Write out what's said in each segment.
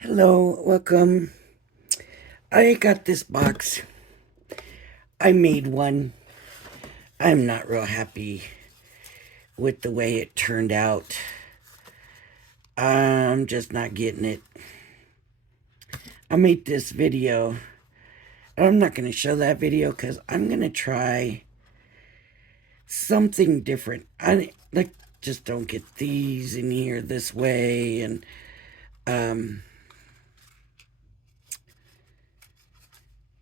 Hello, welcome. I got this box. I made one. I'm not real happy with the way it turned out. I'm just not getting it. I made this video. I'm not going to show that video because I'm going to try something different. I like just don't get these in here this way, and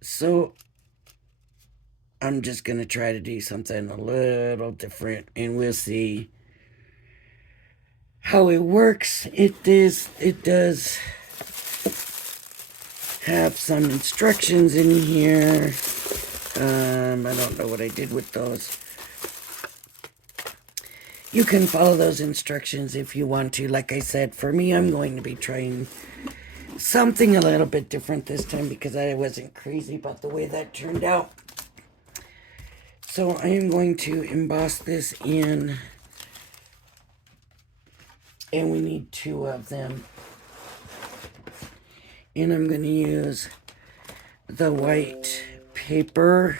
so I'm just going to try to do something a little different, and we'll see how it works. It does have some instructions in here. I don't know what I did with those. You can follow those instructions if you want to. Like I said, for me, I'm going to be trying something a little bit different this time because I wasn't crazy about the way that turned out. So I am going to emboss this in, and we need two of them. And I'm going to use the white paper.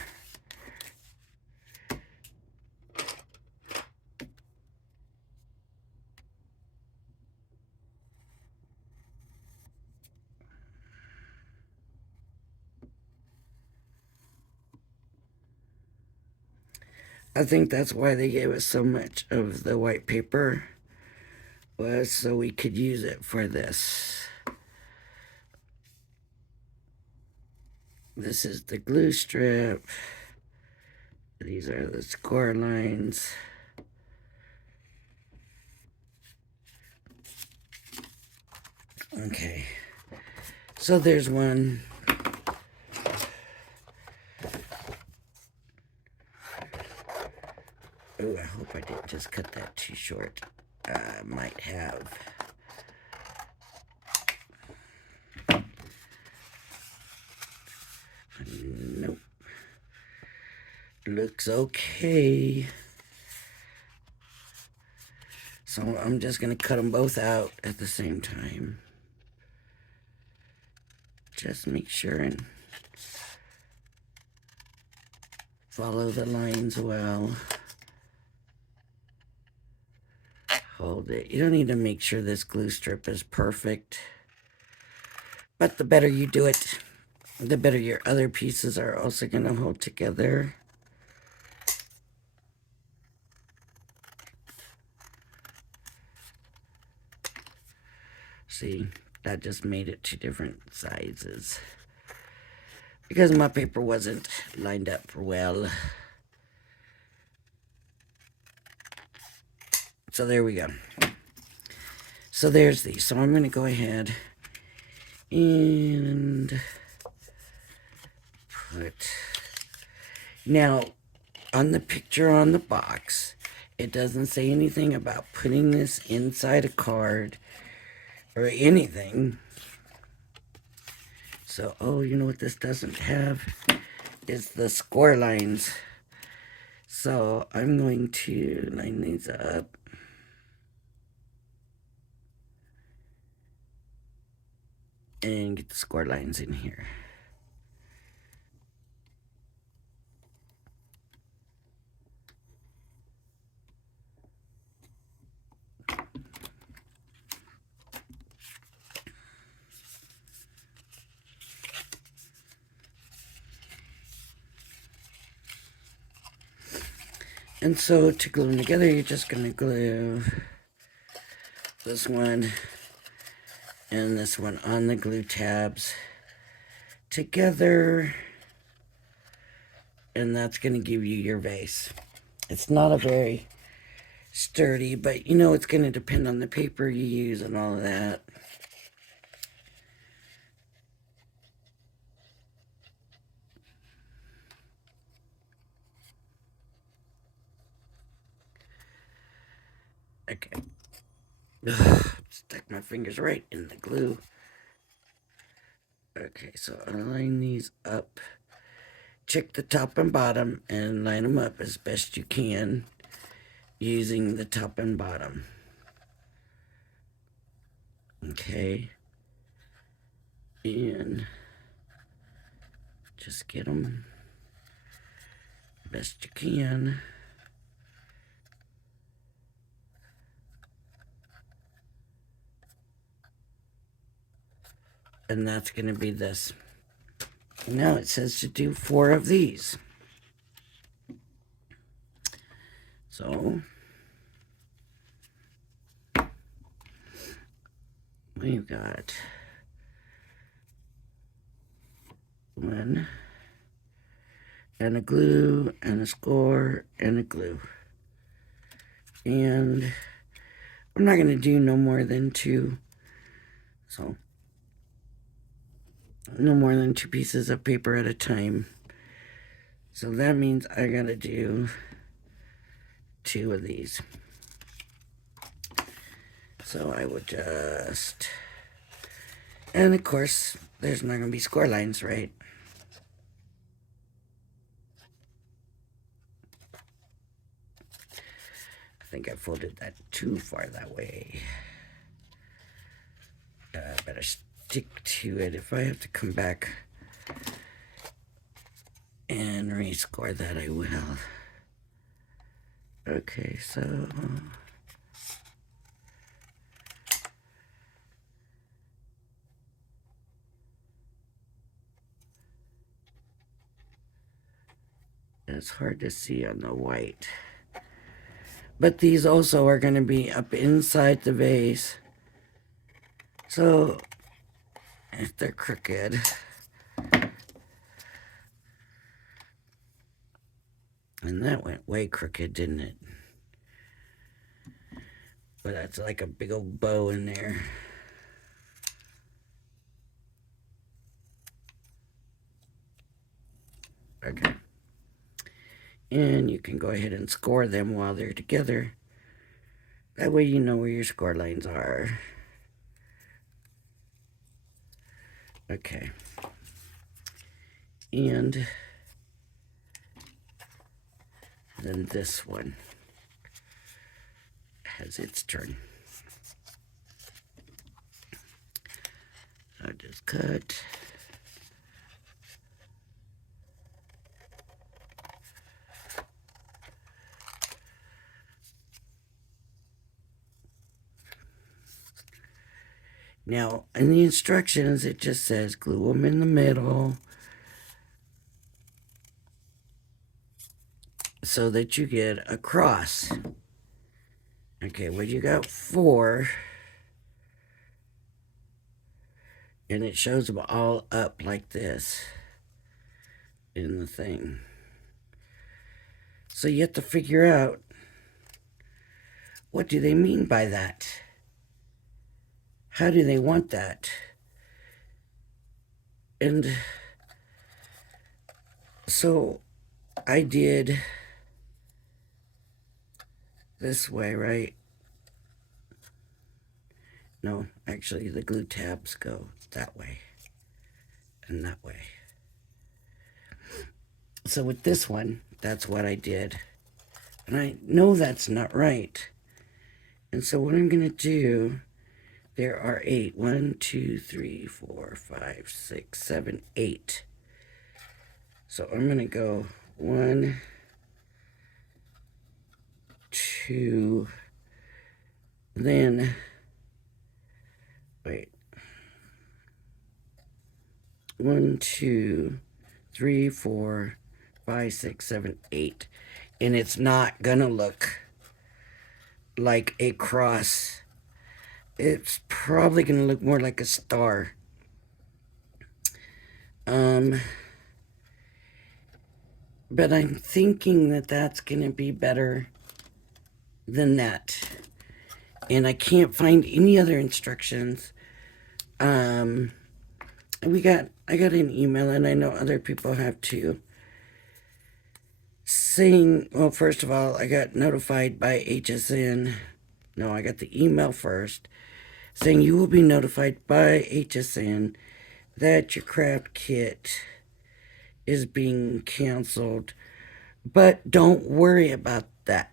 I think that's why they gave us so much of the white paper, was so we could use it for this. This is the glue strip. These are the score lines. Okay, so there's one. Oh, I hope I didn't just cut that too short. Might have. Nope. Looks okay. So I'm just going to cut them both out at the same time. Just make sure and follow the lines well. Hold it. You don't need to make sure this glue strip is perfect. But the better you do it, the better your other pieces are also going to hold together. See, that just made it two different sizes because my paper wasn't lined up well. So there we go. So there's these. So I'm going to go ahead and put... Now, on the picture on the box, it doesn't say anything about putting this inside a card or anything. So, oh, you know what this doesn't have? Is the score lines. So I'm going to line these up. And get the score lines in here. And so to glue them together, you're just going to glue this one and this one on the glue tabs together. And that's going to give you your vase. It's not a very sturdy, but you know it's going to depend on the paper you use and all of that. Okay. Stuck my fingers right in the glue. Okay, so align these up. Check the top and bottom and line them up as best you can using the top and bottom. Okay. and just get them best you can. And that's going to be this. Now it says to do 4 of these. So we've got 1 and a glue and a score and a glue. And I'm not going to do no more than 2. So no more than 2 pieces of paper at a time. So that means I got to do 2 of these. So I would just, and of course, there's not going to be score lines, right? I think I folded that too far that way. Better stick to it. If I have to come back and rescore that, I will. Okay, so it's hard to see on the white. But these also are going to be up inside the vase. So if they're crooked, and that went way crooked, didn't it? But that's like a big old bow in there. Okay. And you can go ahead and score them while they're together. That way you know where your score lines are. Okay. And then this one has its turn. So just cut. Now, in the instructions, it just says glue them in the middle so that you get a cross. Okay, well, you got 4. And it shows them all up like this in the thing. So you have to figure out, what do they mean by that? How do they want that? And so I did this way, right? No, actually the glue tabs go that way and that way. So with this one, that's what I did. And I know that's not right. And so what I'm going to do, there are 8. 1, 2, 3, 4, 5, 6, 7, 8. So I'm going to go 1, 2, then, wait. 1, 2, 3, 4, 5, 6, 7, 8. And it's not going to look like a cross. It's probably going to look more like a star. But I'm thinking that that's going to be better than that. And I can't find any other instructions. I got an email, and I know other people have too, saying, well, first of all, I got notified by HSN. No, I got the email first, saying you will be notified by HSN that your craft kit is being canceled, but don't worry about that.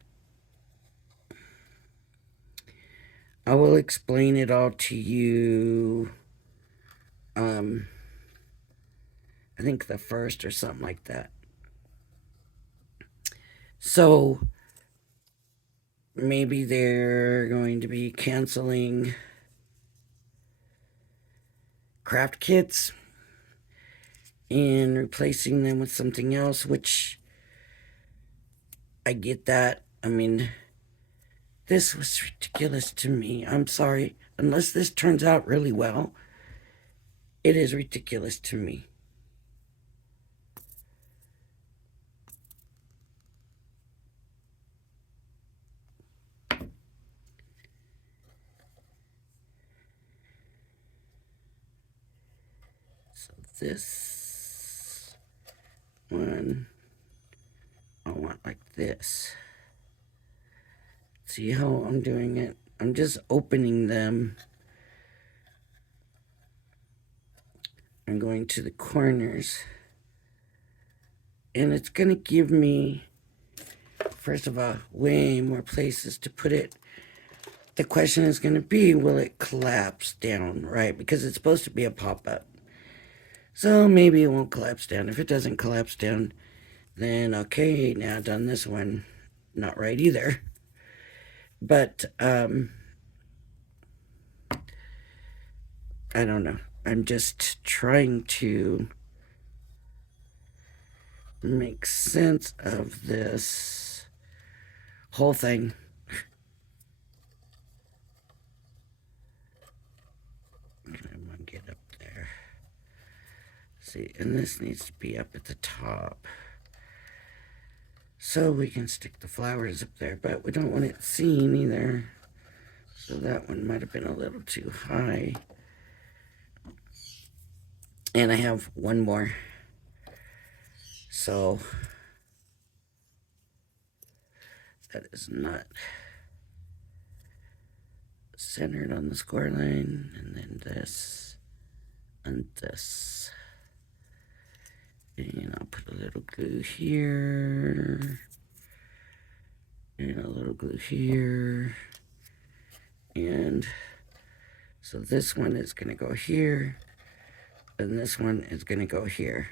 I will explain it all to you I think the 1st or something like that. So maybe they're going to be canceling craft kits and replacing them with something else, which I get that. I mean, this was ridiculous to me. I'm sorry. Unless this turns out really well, it is ridiculous to me. So this one, I want like this. See how I'm doing it? I'm just opening them. I'm going to the corners. And it's going to give me, first of all, way more places to put it. The question is going to be, will it collapse down, right? Because it's supposed to be a pop-up. So maybe it won't collapse down. If it doesn't collapse down, then okay, now I've done this one. Not right either. But, I don't know. I'm just trying to make sense of this whole thing. I'm gonna get up there. See, and this needs to be up at the top. So we can stick the flowers up there, but we don't want it seen either. So that one might have been a little too high. And I have one more. So that is not centered on the score line. And then this and this. And I'll put a little glue here. And a little glue here. And so this one is going to go here. And this one is going to go here.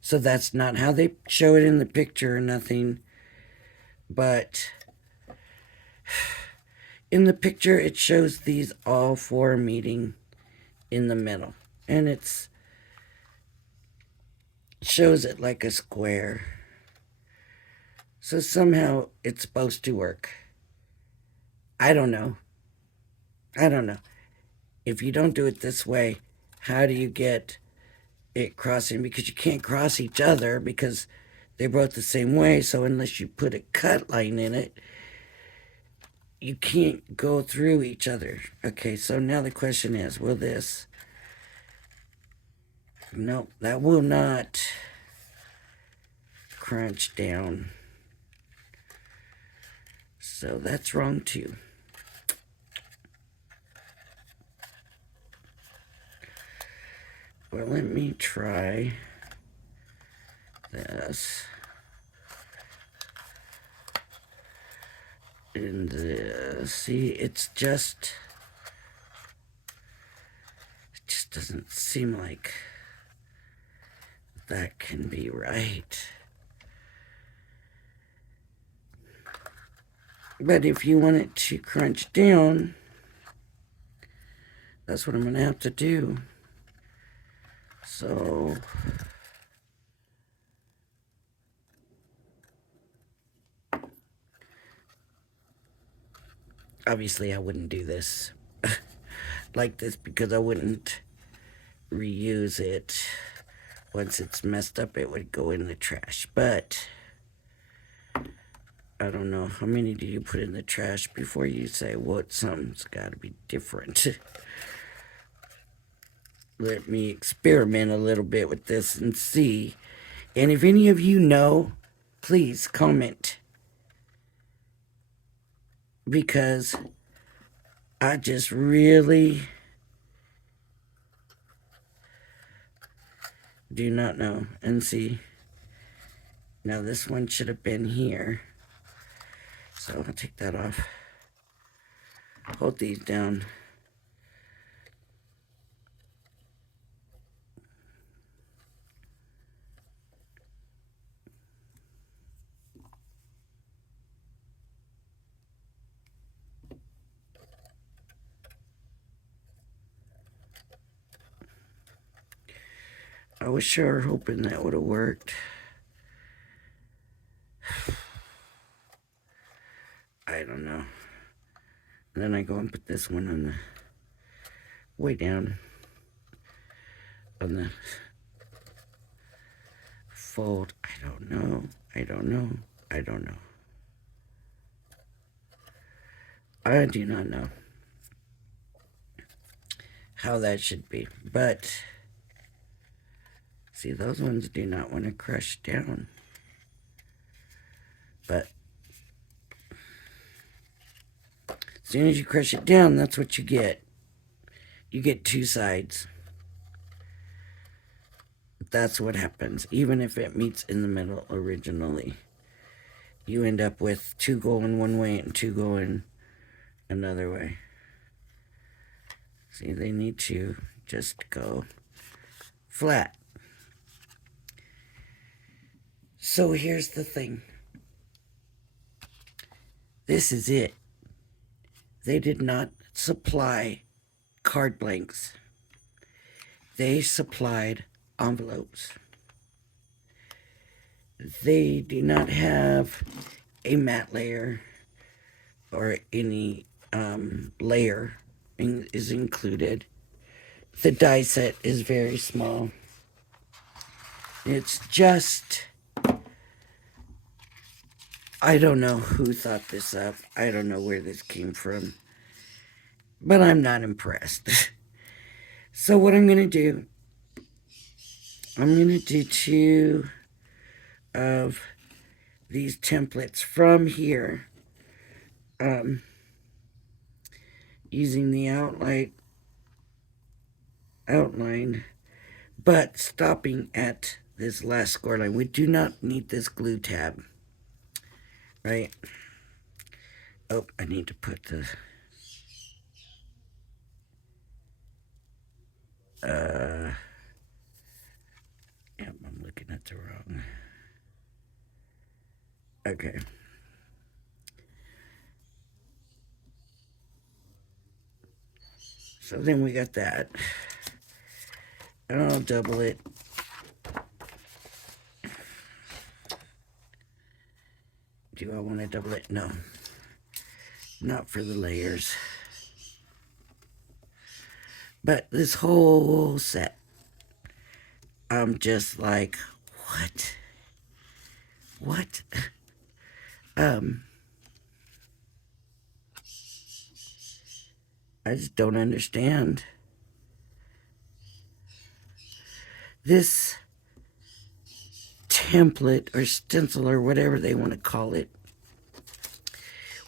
So that's not how they show it in the picture or nothing. But in the picture, it shows these all 4 meeting in the middle. And it shows it like a square. So somehow it's supposed to work. I don't know. If you don't do it this way, how do you get it crossing? Because you can't cross each other because they're both the same way. So unless you put a cut line in it, you can't go through each other. Okay, so now the question is, will this... No, that will not crunch down. So that's wrong too. Well, let me try this. And see, it just doesn't seem like that can be right. But if you want it to crunch down, that's what I'm going to have to do. So obviously I wouldn't do this like this because I wouldn't reuse it. Once it's messed up, it would go in the trash. But I don't know, how many do you put in the trash before you say, well, something's got to be different? Let me experiment a little bit with this and see. And if any of you know, please comment. Because I just really do not know. And see, now this one should have been here. So I'll take that off. Hold these down. I was sure hoping that would have worked. I don't know. And then I go and put this one on the way down on the fold. I don't know. I don't know. I don't know. I do not know how that should be. But see, those ones do not want to crush down. But as soon as you crush it down, that's what you get. You get two sides. That's what happens. Even if it meets in the middle originally, you end up with two going one way and two going another way. See, they need to just go flat. So here's the thing. This is it. They did not supply card blanks. They supplied envelopes. They do not have a matte layer or any layer is included. The die set is very small. It's just, I don't know who thought this up. I don't know where this came from. But I'm not impressed. So what I'm going to do, I'm going to do two of these templates from here. Using the outline, but stopping at this last score line. We do not need this glue tab, right? Oh, I need to put the yep, I'm looking at the wrong. Okay. So then we got that. And I'll double it. Do I want to double it? No. Not for the layers. But this whole set, I'm just like, what? What? I just don't understand. This template or stencil or whatever they want to call it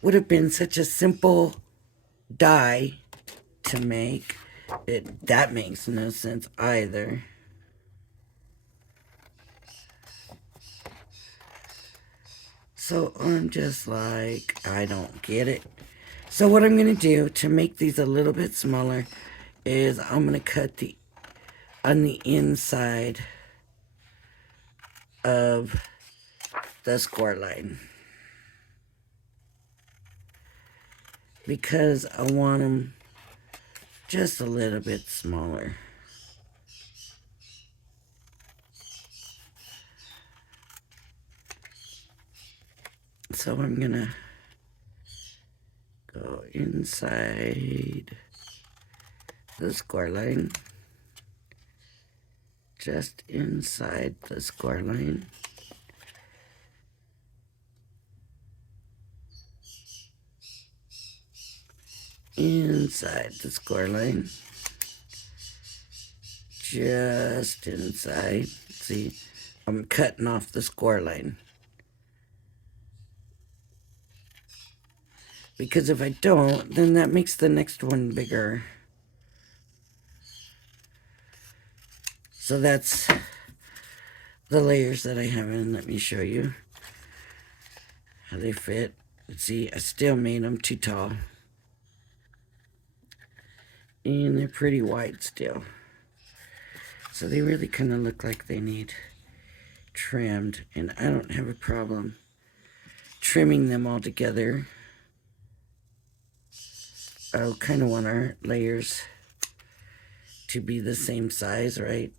would have been such a simple die to make. That makes no sense either. So I'm just like, I don't get it. So what I'm going to do to make these a little bit smaller is I'm going to cut on the inside of the score line. Because I want them just a little bit smaller. So I'm going to go inside the score line, just inside the score line. Inside the score line, just inside. See, I'm cutting off the score line. Because if I don't, then that makes the next one bigger. So that's the layers that I have in. Let me show you how they fit. See, I still made them too tall. And they're pretty wide still. So they really kind of look like they need trimmed. And I don't have a problem trimming them all together. I kind of want our layers to be the same size, right?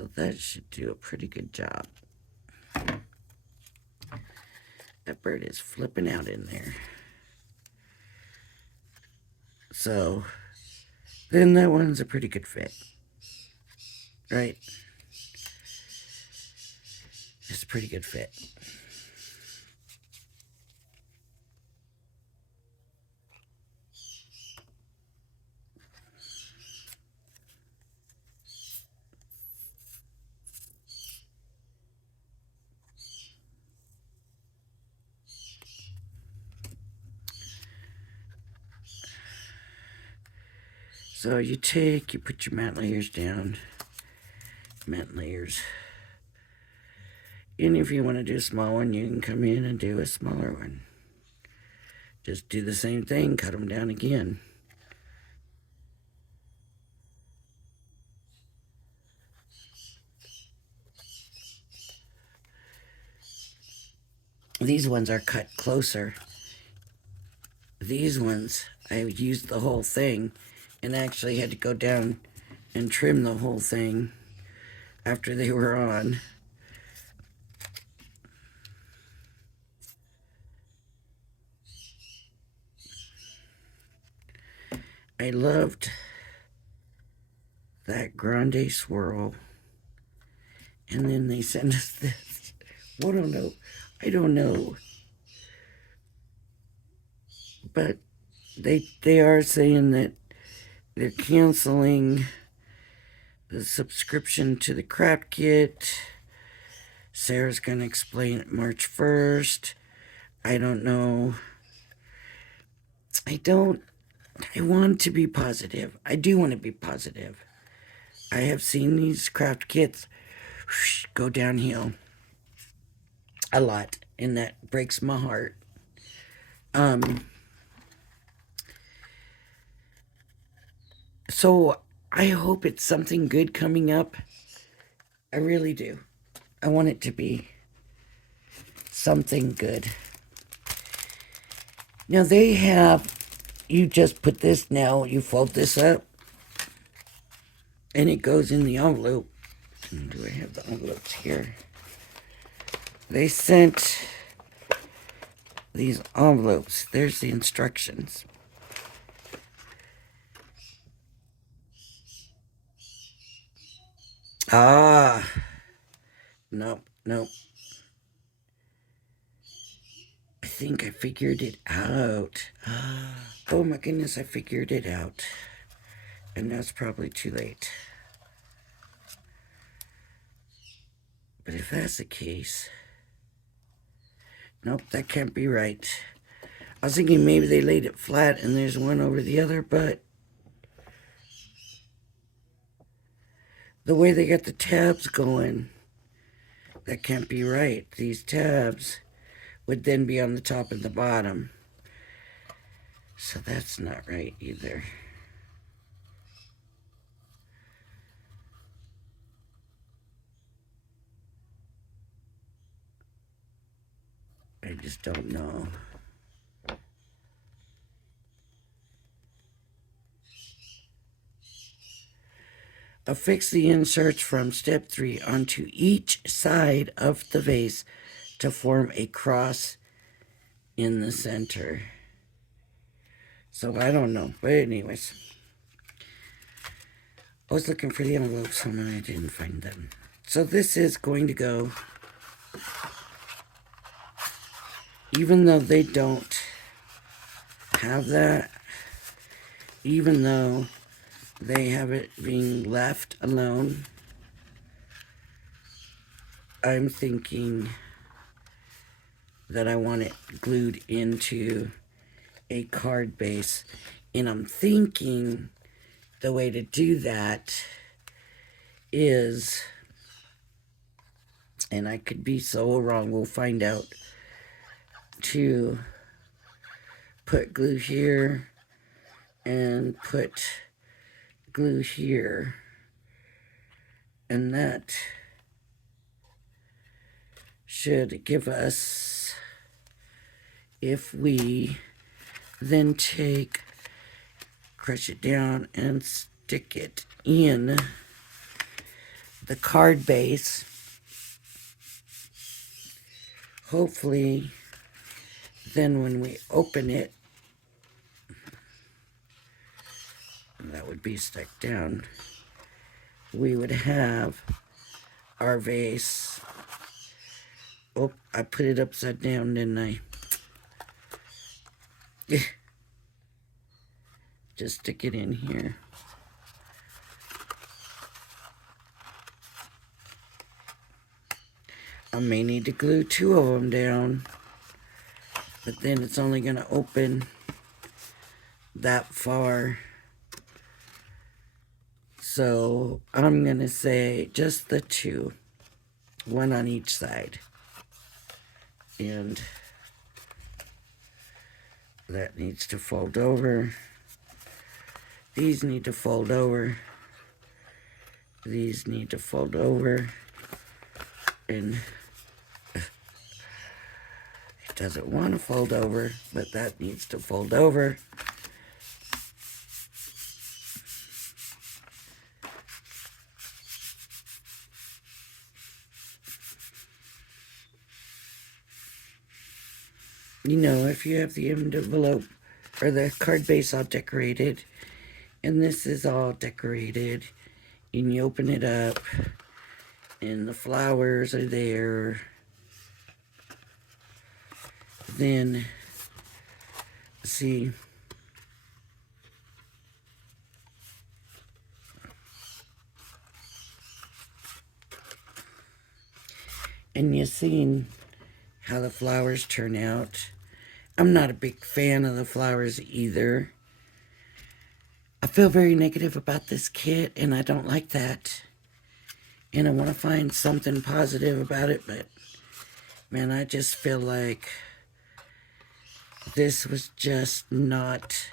So that should do a pretty good job. That bird is flipping out in there. So then that one's a pretty good fit, right? It's a pretty good fit. So you put your mat layers down, mat layers. And if you want to do a small one, you can come in and do a smaller one. Just do the same thing, cut them down again. These ones are cut closer. These ones, I used the whole thing and actually had to go down and trim the whole thing after they were on. I loved that grande swirl. And then they sent us this. I don't know. I don't know. But they are saying that they're canceling the subscription to the craft kit. Sarah's going to explain it March 1st. I don't know. I want to be positive. I do want to be positive. I have seen these craft kits go downhill a lot, and that breaks my heart. So I hope it's something good coming up. I really do. I want it to be something good. Now they have, you just put this now, you fold this up, and it goes in the envelope. Do I have the envelopes here? They sent these envelopes. There's the instructions. Ah. Nope. I think I figured it out. Oh my goodness, I figured it out. And that's probably too late. But if that's the case... Nope, that can't be right. I was thinking maybe they laid it flat and there's one over the other, but... the way they got the tabs going, that can't be right. These tabs would then be on the top and the bottom. So that's not right either. I just don't know. Affix the inserts from step 3 onto each side of the vase to form a cross in the center. So I don't know. But anyways. I was looking for the envelopes and I didn't find them. So this is going to go, even though they don't have that, even though they have it being left alone, I'm thinking that I want it glued into a card base. And I'm thinking the way to do that is, and I could be so wrong, we'll find out, to put glue here and put glue here, and that should give us, if we then crush it down and stick it in the card base. Hopefully, then when we open it, and that would be stuck down, we would have our vase. Oh, I put it upside down, didn't I? Just stick it in here. I may need to glue 2 of them down, but then it's only going to open that far. So I'm going to say just the 2, 1 on each side. And that needs to fold over. These need to fold over. These need to fold over. And it doesn't want to fold over, but that needs to fold over. You know, if you have the envelope or the card base all decorated, and this is all decorated, and you open it up, and the flowers are there, then, see, and you've seen how the flowers turn out. I'm not a big fan of the flowers either. I feel very negative about this kit, and I don't like that. And I want to find something positive about it, but man, I just feel like this was just not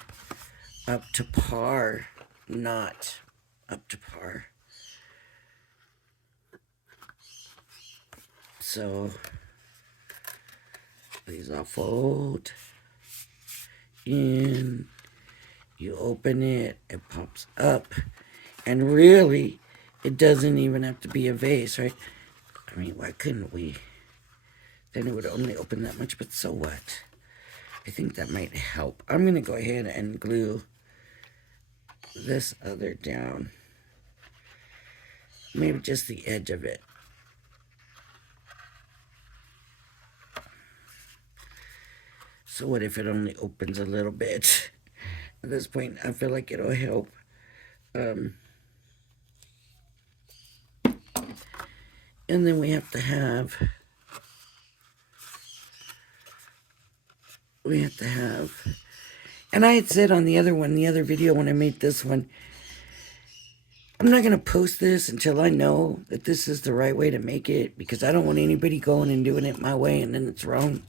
up to par. Not up to par. So these all fold in. You open it, it pops up, and really, it doesn't even have to be a vase, right? I mean, why couldn't we? Then it would only open that much, but so what? I think that might help. I'm going to go ahead and glue this other down. Maybe just the edge of it. So what if it only opens a little bit? At this point, I feel like it'll help. And then we have to have, and I had said on the other one, the other video when I made this one, I'm not going to post this until I know that this is the right way to make it, because I don't want anybody going and doing it my way and then it's wrong.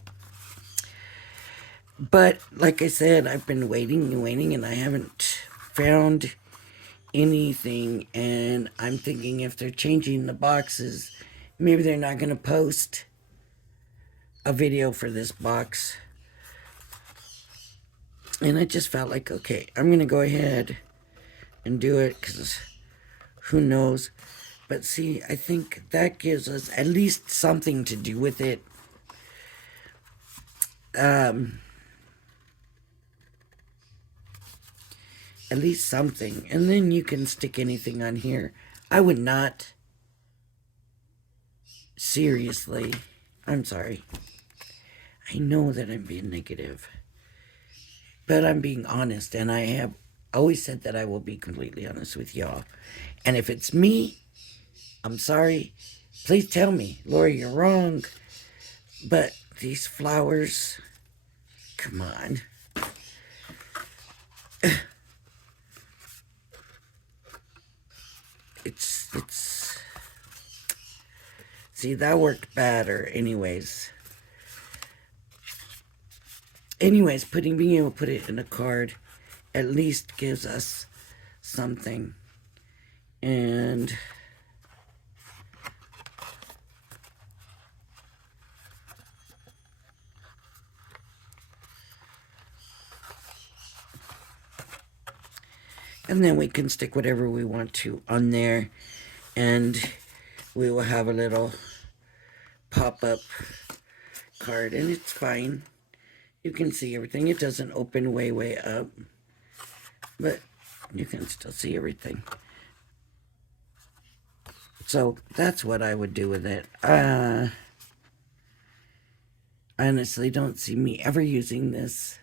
But like I said, I've been waiting and waiting, and I haven't found anything. And I'm thinking if they're changing the boxes, maybe they're not going to post a video for this box. And I just felt like, okay, I'm going to go ahead and do it, because who knows. But see, I think that gives us at least something to do with it. At least something. And then you can stick anything on here. I would not. Seriously. I'm sorry. I know that I'm being negative. But I'm being honest. And I have always said that I will be completely honest with y'all. And if it's me, I'm sorry. Please tell me. Lori, you're wrong. But these flowers, come on. It's see, that worked better anyways. Being able to put it in a card at least gives us something. And then we can stick whatever we want to on there. And we will have a little pop-up card, and it's fine. You can see everything. It doesn't open way up, but you can still see everything. So that's what I would do with it. I honestly don't see me ever using this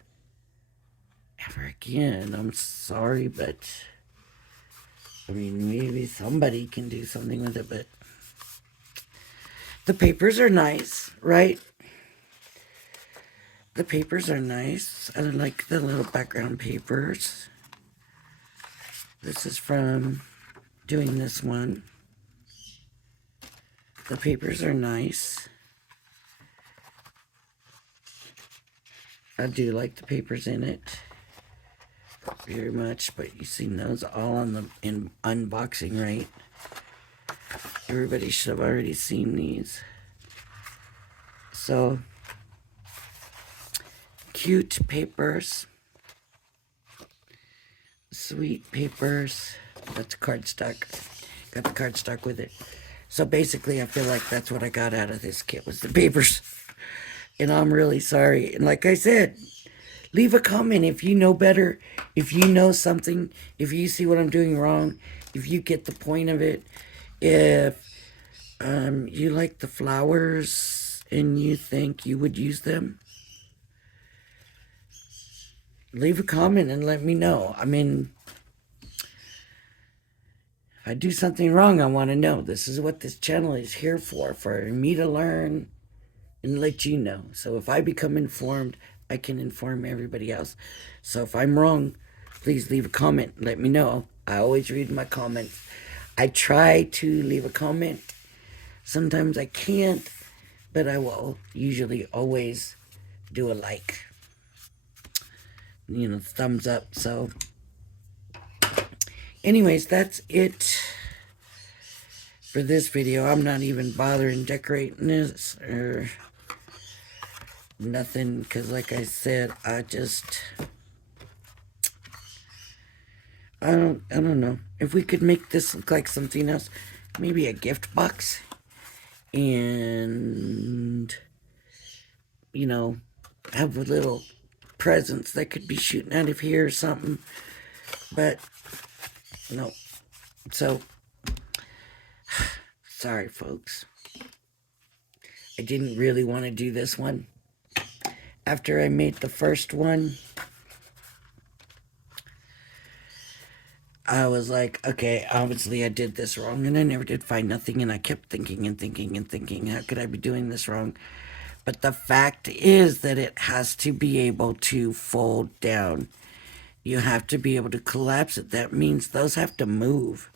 ever again. I'm sorry, but I mean, maybe somebody can do something with it, but the papers are nice, right? The papers are nice. I like the little background papers. This is from doing this one. The papers are nice. I do like the papers in it very much, but you've seen those all on the unboxing, right? Everybody should have already seen these. So, cute papers. Sweet papers. That's cardstock. Got the cardstock with it. So basically, I feel like that's what I got out of this kit was the papers. And I'm really sorry. And like I said, leave a comment if you know better, if you know something, if you see what I'm doing wrong, if you get the point of it, if you like the flowers and you think you would use them. Leave a comment and let me know. I mean, if I do something wrong, I want to know. This is what this channel is here for me to learn and let you know. So if I become informed, I can inform everybody else. So if I'm wrong, please leave a comment. Let me know. I always read my comments. I try to leave a comment. Sometimes I can't, but I will usually always do a like. You know, thumbs up. So anyways, that's it for this video. I'm not even bothering decorating this or nothing, because like I said, I don't know. If we could make this look like something else, maybe a gift box, and you know, have a little presents that could be shooting out of here or something, but no. So sorry folks, I didn't really want to do this one. After I made the first one, I was like, okay, obviously I did this wrong, and I never did find nothing, and I kept thinking and thinking and thinking, how could I be doing this wrong? But the fact is that it has to be able to fold down. You have to be able to collapse it. That means those have to move.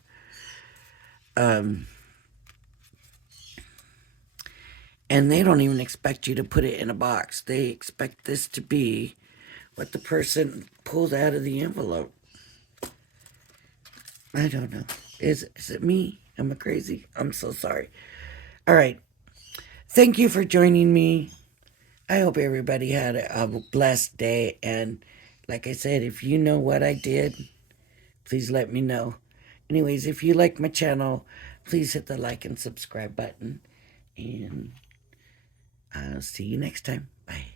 And they don't even expect you to put it in a box. They expect this to be what the person pulled out of the envelope. I don't know. Is it me? Am I crazy? I'm so sorry. All right. Thank you for joining me. I hope everybody had a blessed day. And like I said, if you know what I did, please let me know. Anyways, if you like my channel, please hit the like and subscribe button. And I'll see you next time. Bye.